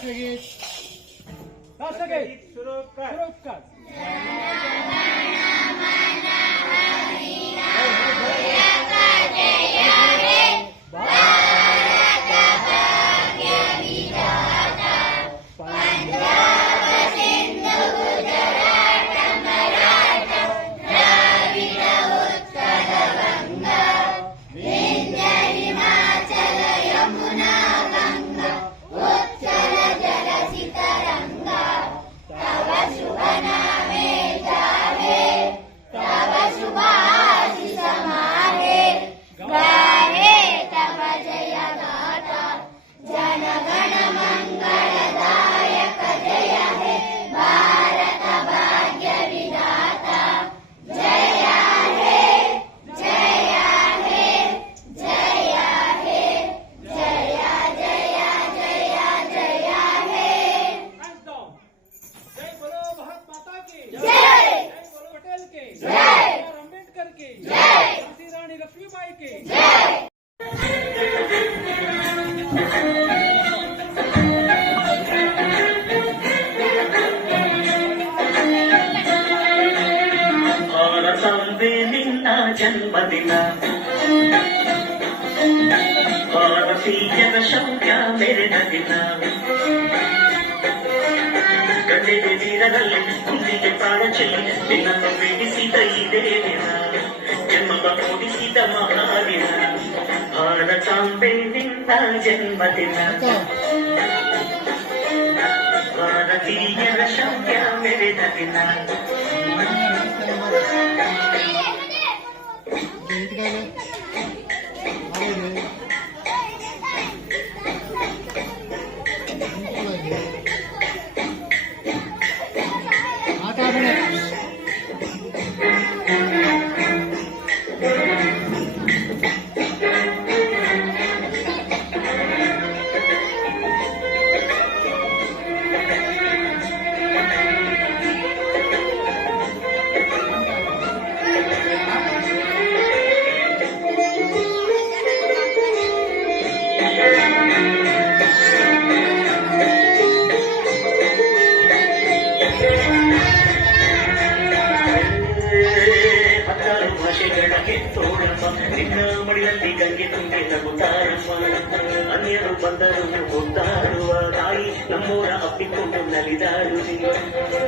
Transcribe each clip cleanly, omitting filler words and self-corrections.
राष्ट्रगीत सुरू कर. जन्मदिन भारतीयರ ಶೌರ್ಯ ಮೆರೆದ ದಿನ ಗಂಡೆಗೆ ತೀರದಲ್ಲಿ ಕುಂದಿಗೆ ಪ್ರಾಣ ಚೆಲ್ಲಿ ನಿನ್ನನ್ನು ಪ್ರೀತಿಸಿದ ಇದೇ ದಿನ ಜನ್ಮ ಮೂಡಿಸಿದ ಮಹಾದಿನ ಭಾರತಾಂಬೆ ನಿನ್ನ ಜನ್ಮದಿನ ಭಾರತೀಯರ ಶೌರ್ಯ ಮೆರೆದ ದಿನ ನಿನ್ನ ಮಡಿಲಲ್ಲಿ ಗಂಗೆ ತುಂಬೆ ನಗುತ್ತಾರಮ್ಮ ಅನ್ಯರು ಬಂದರು ಹೋಗ್ತಾರುವ ತಾಯಿ ನಮ್ಮೂರ ಅಪ್ಪಿಕೊಂಡು ನಲಿದಾಡುವೆ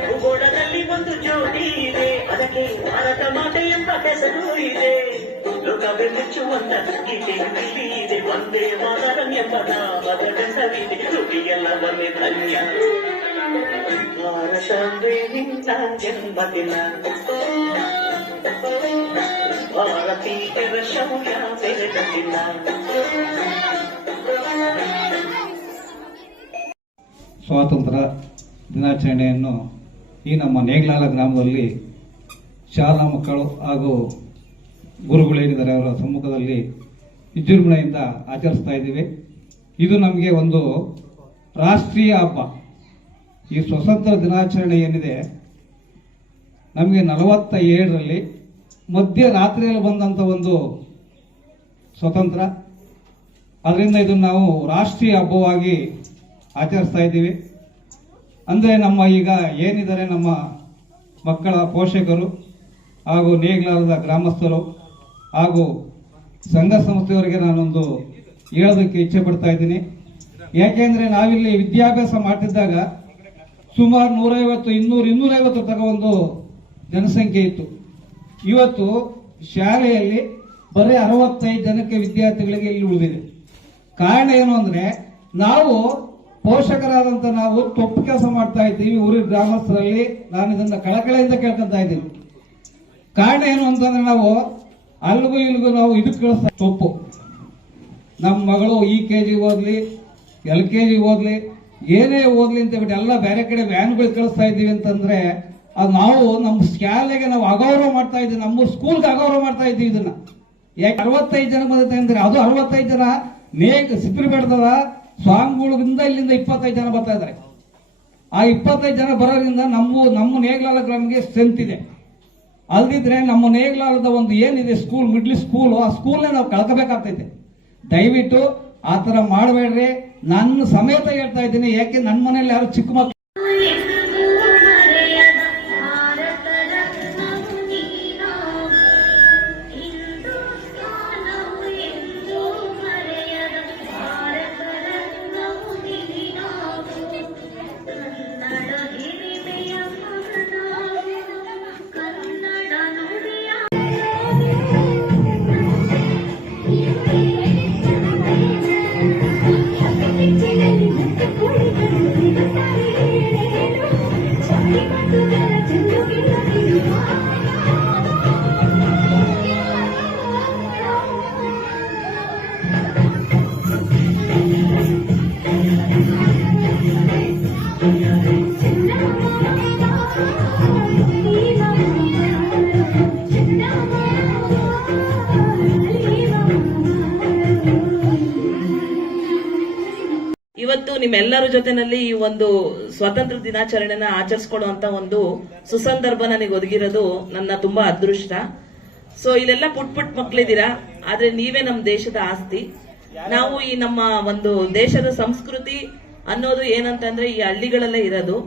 ಭೂಗೋಳದಲ್ಲಿ ಒಂದು ಜೋಡಿ ಇದೆ ಅದಕ್ಕೆ ಭಾರತ ಮಾತೆ ಎಂಬ ಹೆಸರು ಇದೆ ಲೋಕವೇ ಮುಚ್ಚುವಂತ ಗೀತೆಯು ಇಲ್ಲಿ ಇದೆ ಒಂದೇ ಮಾತರಂ ಎಂಬ ನಾಮದ ಹೆಸರಿದೆ ನುಡಿಯೆಲ್ಲ ಒಂದೇ ಧನ್ಯ ಭಾರತವೇ ನಿನ್ನ ಜನ್ಮದಿನ ಭಾರತೀಯರ ಶೌರ್ಯ ಮೆರೆದ ದಿನ. ಸ್ವಾತಂತ್ರ್ಯ ದಿನಾಚರಣೆಯನ್ನು ಈ ನಮ್ಮ ನೇಗ್ಲಾಲ ಗ್ರಾಮದಲ್ಲಿ ಶಾಲಾ ಮಕ್ಕಳು ಹಾಗೂ ಗುರುಗಳೇನಿದ್ದಾರೆ ಅವರ ಸಮ್ಮುಖದಲ್ಲಿ ವಿಜೃಂಭಣೆಯಿಂದ ಆಚರಿಸ್ತಾ ಇದ್ದೀವಿ. ಇದು ನಮಗೆ ಒಂದು ರಾಷ್ಟ್ರೀಯ ಹಬ್ಬ. ಈ ಸ್ವಾತಂತ್ರ್ಯ ದಿನಾಚರಣೆ ಏನಿದೆ ನಮಗೆ 47ರಲ್ಲಿ ಮಧ್ಯರಾತ್ರಿಯಲ್ಲಿ ಬಂದಂತ ಒಂದು ಸ್ವತಂತ್ರ. ಅದರಿಂದ ಇದನ್ನು ನಾವು ರಾಷ್ಟ್ರೀಯ ಹಬ್ಬವಾಗಿ ಆಚರಿಸ್ತಾ ಇದ್ದೀವಿ. ಅಂದರೆ ನಮ್ಮ ಈಗ ಏನಿದ್ದಾರೆ ನಮ್ಮ ಮಕ್ಕಳ ಪೋಷಕರು ಹಾಗೂ ನೇಗ್ಲಾಲದ ಗ್ರಾಮಸ್ಥರು ಹಾಗೂ ಸಂಘ ಸಂಸ್ಥೆಯವರಿಗೆ ನಾನೊಂದು ಹೇಳೋದಕ್ಕೆ ಇಚ್ಛೆ ಪಡ್ತಾ ಇದ್ದೀನಿ. ಯಾಕೆಂದ್ರೆ ನಾವಿಲ್ಲಿ ವಿದ್ಯಾಭ್ಯಾಸ ಮಾಡ್ತಿದ್ದಾಗ ಸುಮಾರು 150, 200, 250 ತನಕ ಒಂದು ಜನಸಂಖ್ಯೆ ಇತ್ತು. ಇವತ್ತು ಶಾಲೆಯಲ್ಲಿ ಬರೀ 65 ಜನಕ್ಕೆ ವಿದ್ಯಾರ್ಥಿಗಳಿಗೆ ಇಲ್ಲಿ ಉಳಿದಿದೆ. ಕಾರಣ ಏನು ಅಂದ್ರೆ ನಾವು ಪೋಷಕರಾದಂತ ನಾವು ತಪ್ಪು ಕೆಲಸ ಮಾಡ್ತಾ ಇದ್ದೀವಿ. ಊರಿನ ಗ್ರಾಮಸ್ಥರಲ್ಲಿ ನಾನು ಇದನ್ನ ಕಳಕಳೆಯಿಂದ ಕೇಳ್ಕೊಂತ ಇದ್ದೀನಿ. ಕಾರಣ ಏನು ಅಂತಂದ್ರೆ ನಾವು ಅಲ್ಲಿಗೂ ಇಲ್ಲಿಗೂ ನಾವು ಇದಕ್ಕೆ ಕಳಿಸ್ತಾ ತಪ್ಪು. ನಮ್ಮ ಮಗಳು EKG ಓದ್ಲಿ, LKG ಓದ್ಲಿ, ಏನೇ ಓದ್ಲಿ ಅಂತ ಬಿಟ್ಟು ಎಲ್ಲ ಬೇರೆ ಕಡೆ ವ್ಯಾನ್ಗಳು ಕಳಿಸ್ತಾ ಇದ್ದೀವಿ ಅಂತಂದ್ರೆ ಅದು ನಾವು ನಮ್ಮ ಶಾಲೆಗೆ ನಾವು ಅಗೌರವ ಮಾಡ್ತಾ ಇದ್ದೀವಿ, ನಮ್ಮ ಸ್ಕೂಲ್ಗೆ ಅಗೌರವ ಮಾಡ್ತಾ ಇದ್ದೀವಿ. ಇದನ್ನ ಯಾಕೆ 65 ಜನ ಬಂದೈತೆ ಅಂದ್ರೆ ಅದು 65 ಜನ ಸಿಪ್ಪರಿ ಬೆಳೆದದ ಸ್ವಾಮಿಗಳಿಂದ ಇಲ್ಲಿಂದ 25 ಜನ ಬರ್ತಾ ಇದ್ದಾರೆ. ಆ 25 ಜನ ಬರೋದ್ರಿಂದ ನಮ್ಮ ನೇಗ್ಲಾಲ ಗ್ರಾಮಕ್ಕೆ ಸ್ಟ್ರೆಂತ್ ಇದೆ. ಅಲ್ದಿದ್ರೆ ನಮ್ಮ ನೇಗ್ಲಾಲದ ಒಂದು ಏನಿದೆ ಸ್ಕೂಲ್, ಮಿಡ್ಲ್ ಸ್ಕೂಲ್, ಆ ಸ್ಕೂಲ್ನ ನಾವು ಕಳ್ಕೋಬೇಕಾಗ್ತೈತೆ. ದಯವಿಟ್ಟು ಆ ತರ ಮಾಡಬೇಡ್ರಿ. ನನ್ನ ಸಮೇತ ಹೇಳ್ತಾ ಇದ್ದೀನಿ. ಯಾಕೆ ನನ್ನ ಮನೇಲಿ ಯಾರು ಚಿಕ್ಕ ಮಕ್ಕಳು ಇವತ್ತು ನಿಮ್ಮೆಲ್ಲರ ಜೊತೆನಲ್ಲಿ ಈ ಒಂದು ಸ್ವಾತಂತ್ರ್ಯ ದಿನಾಚರಣೆನ ಆಚರಿಸ್ಕೊಳ್ಳುವಂತ ಒಂದು ಸುಸಂದರ್ಭ ನನಗೆ ಒದಗಿರೋದು ನನ್ನ ತುಂಬಾ ಅದೃಷ್ಟ. ಸೊ ಇಲ್ಲೆಲ್ಲ ಪುಟ್ ಮಕ್ಕಳಿದ್ದೀರಾ, ಆದ್ರೆ ನೀವೇ ನಮ್ಮ ದೇಶದ ಆಸ್ತಿ. ನಾವು ಈ ನಮ್ಮ ಒಂದು ದೇಶದ ಸಂಸ್ಕೃತಿ ಅನ್ನೋದು ಏನಂತಂದ್ರೆ ಈ ಹಳ್ಳಿಗಳಲ್ಲೇ ಇರೋದು.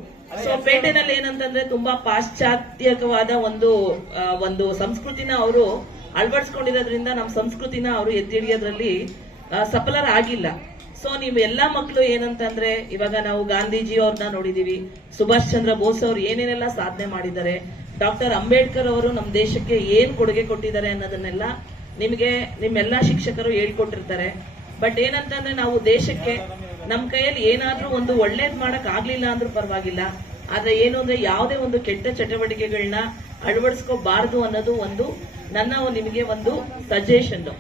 ಸೊ ಪೇಟೆನಲ್ಲಿ ಏನಂತಂದ್ರೆ ತುಂಬಾ ಪಾಶ್ಚಾತ್ಯಕವಾದ ಒಂದು ಸಂಸ್ಕೃತಿನ ಅವರು ಅಳವಡಿಸ್ಕೊಂಡಿರೋದ್ರಿಂದ ನಮ್ಮ ಸಂಸ್ಕೃತಿನ ಅವರು ಎತ್ತಿ ಹಿಡಿಯೋದ್ರಲ್ಲಿ ಸಫಲರಾಗಿಲ್ಲ. ಸೊ ನೀವು ಎಲ್ಲಾ ಮಕ್ಕಳು ಏನಂತಂದ್ರೆ ಇವಾಗ ನಾವು ಗಾಂಧೀಜಿ ಅವ್ರನ್ನ ನೋಡಿದೀವಿ, ಸುಭಾಷ್ ಚಂದ್ರ ಬೋಸ್ ಅವ್ರು ಏನೇನೆಲ್ಲ ಸಾಧನೆ ಮಾಡಿದ್ದಾರೆ, ಡಾಕ್ಟರ್ ಅಂಬೇಡ್ಕರ್ ಅವರು ನಮ್ಮ ದೇಶಕ್ಕೆ ಏನ್ ಕೊಡುಗೆ ಕೊಟ್ಟಿದ್ದಾರೆ ಅನ್ನೋದನ್ನೆಲ್ಲ ನಿಮಗೆ ನಿಮ್ಮೆಲ್ಲಾ ಶಿಕ್ಷಕರು ಹೇಳ್ಕೊಟ್ಟಿರ್ತಾರೆ. ಬಟ್ ಏನಂತಂದ್ರೆ ನಾವು ದೇಶಕ್ಕೆ ನಮ್ಮ ಕೈಯಲ್ಲಿ ಏನಾದ್ರೂ ಒಂದು ಒಳ್ಳೇದ್ ಮಾಡಕ್ ಆಗ್ಲಿಲ್ಲ ಅಂದ್ರೂ ಪರವಾಗಿಲ್ಲ, ಆದ್ರೆ ಏನು ಅಂದ್ರೆ ಯಾವುದೇ ಒಂದು ಕೆಟ್ಟ ಚಟುವಟಿಕೆಗಳನ್ನ ಅಳವಡಿಸ್ಕೋಬಾರದು ಅನ್ನೋದು ಒಂದು ನನ್ನ ನಿಮಗೆ ಒಂದು ಸಜೆಷನ್.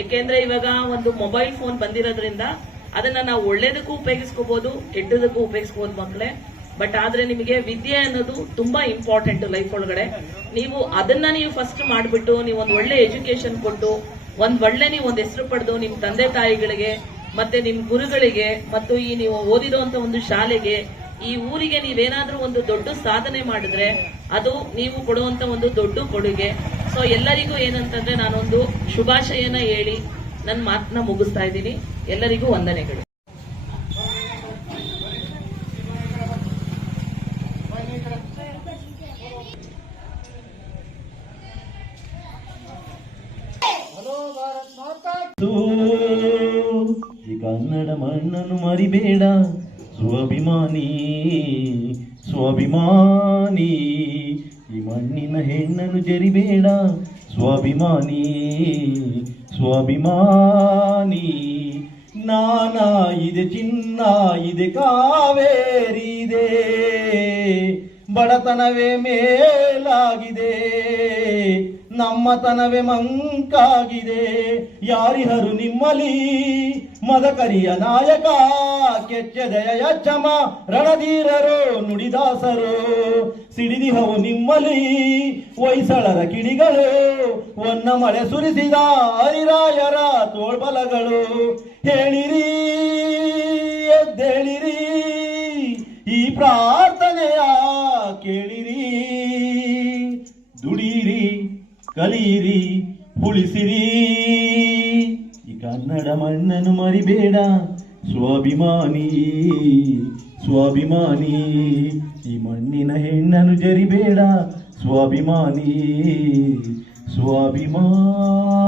ಯಾಕೆಂದ್ರೆ ಇವಾಗ ಒಂದು ಮೊಬೈಲ್ ಫೋನ್ ಬಂದಿರೋದ್ರಿಂದ ಅದನ್ನ ನಾವು ಒಳ್ಳೇದಕ್ಕೂ ಉಪಯೋಗಿಸ್ಕೋಬಹುದು, ಕೆಟ್ಟದಕ್ಕೂ ಉಪಯೋಗಿಸ್ಕೋಬಹುದು ಮಕ್ಕಳೇ. ಬಟ್ ಆದ್ರೆ ನಿಮಗೆ ವಿದ್ಯೆ ಅನ್ನೋದು ತುಂಬಾ ಇಂಪಾರ್ಟೆಂಟ್ ಲೈಫ್ ಒಳಗಡೆ. ನೀವು ಅದನ್ನ ನೀವು ಫಸ್ಟ್ ಮಾಡ್ಬಿಟ್ಟು ನೀವು ಒಂದು ಒಳ್ಳೆ ಎಜುಕೇಶನ್ ಕೊಟ್ಟು ನೀವು ಒಂದ್ ಹೆಸರು ಪಡೆದು ನಿಮ್ ತಂದೆ ತಾಯಿಗಳಿಗೆ ಮತ್ತೆ ನಿಮ್ ಗುರುಗಳಿಗೆ ಮತ್ತು ಈ ನೀವು ಓದಿರುವಂತ ಒಂದು ಶಾಲೆಗೆ ಈ ಊರಿಗೆ ನೀವೇನಾದ್ರೂ ಒಂದು ದೊಡ್ಡ ಸಾಧನೆ ಮಾಡಿದ್ರೆ ಅದು ನೀವು ಕೊಡುವಂತ ಒಂದು ದೊಡ್ಡ ಕೊಡುಗೆ. ಸೊ ಎಲ್ಲರಿಗೂ ಏನಂತಂದ್ರೆ ನಾನೊಂದು ಶುಭಾಶಯನ ಹೇಳಿ ನನ್ನ ಮಾತನ್ನ ಮುಗಿಸ್ತಾ ಇದ್ದೀನಿ. ಎಲ್ಲರಿಗೂ ವಂದನೆಗಳು. ಈ ಕನ್ನಡ ಮಣ್ಣನ್ನು ಮರಿಬೇಡ, ಸ್ವಾಭಿಮಾನಿ ಸ್ವಾಭಿಮಾನಿ. ಈ ಮಣ್ಣಿನ ಹೆಣ್ಣನ್ನು ಜರಿಬೇಡ, ಸ್ವಾಭಿಮಾನಿ ಸ್ವಾಭಿಮಾನಿ. ಜ್ಞಾನ ಇದೆ, ಚಿನ್ನ ಇದೆ, ಕಾವೇರಿ ಇದೆ, ಬಡತನವೇ ಮೇಲಾಗಿದೆ, ನಮ್ಮತನವೇ ಮಂಕಾಗಿದೆ. ಯಾರಿಹರು ನಿಮ್ಮಲಿ ಮದಕರಿಯ ನಾಯಕ, ಕೆಚ್ಚದೆಯ ಯಚ್ಚಮ ರಣಧೀರರು ನುಡಿದಾಸರು. ಸಿಡಿದಿಹವು ನಿಮ್ಮಲಿ ಹೊಯ್ಸಳರ ಕಿಡಿಗಳು, ಒನ್ನ ಮಳೆ ಸುರಿಸಿದ ಹರಿರಾಯರ ತೋಳ್ಬಲಗಳು. ಹೇಳಿರಿ ಎದ್ದೇಳಿರಿ, ಈ ಪ್ರಾರ್ಥನೆಯ ಕೇಳಿರಿ, ದುಡೀರಿ ಕಲಿಯಿರಿ ಉಳಿಸಿರಿ. ಈ ಕನ್ನಡ ಮಣ್ಣನ್ನು ಮರಿಬೇಡ, ಸ್ವಾಭಿಮಾನಿ ಸ್ವಾಭಿಮಾನಿ. ಈ ಮಣ್ಣಿನ ಹೆಣ್ಣನ್ನು ಜರಿಬೇಡ, ಸ್ವಾಭಿಮಾನಿ ಸ್ವಾಭಿಮಾನಿ.